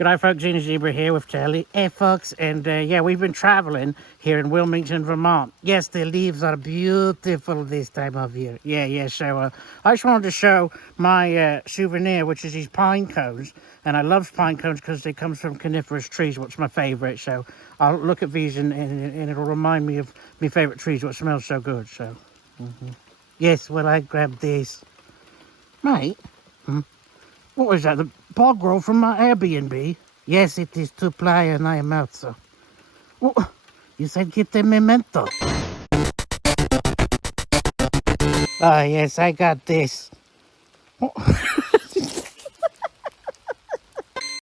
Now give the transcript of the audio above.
G'day folks, Zena Zebra here with Telly. Hey folks, and yeah, we've been traveling here in Wilmington, Vermont. Yes, the leaves are beautiful this time of year. Yeah, so I just wanted to show my souvenir, which is these pine cones. And I love pine cones because they come from coniferous trees, which is my favourite. So I'll look at these and it'll remind me of my favourite trees, what smells so good. So, yes, well, I grabbed this. Mate, what was that? The bog roll from my Airbnb? Yes, it is 2-ply and I am out, so. Oh, you said get the memento. Ah, yes, I got this. Oh.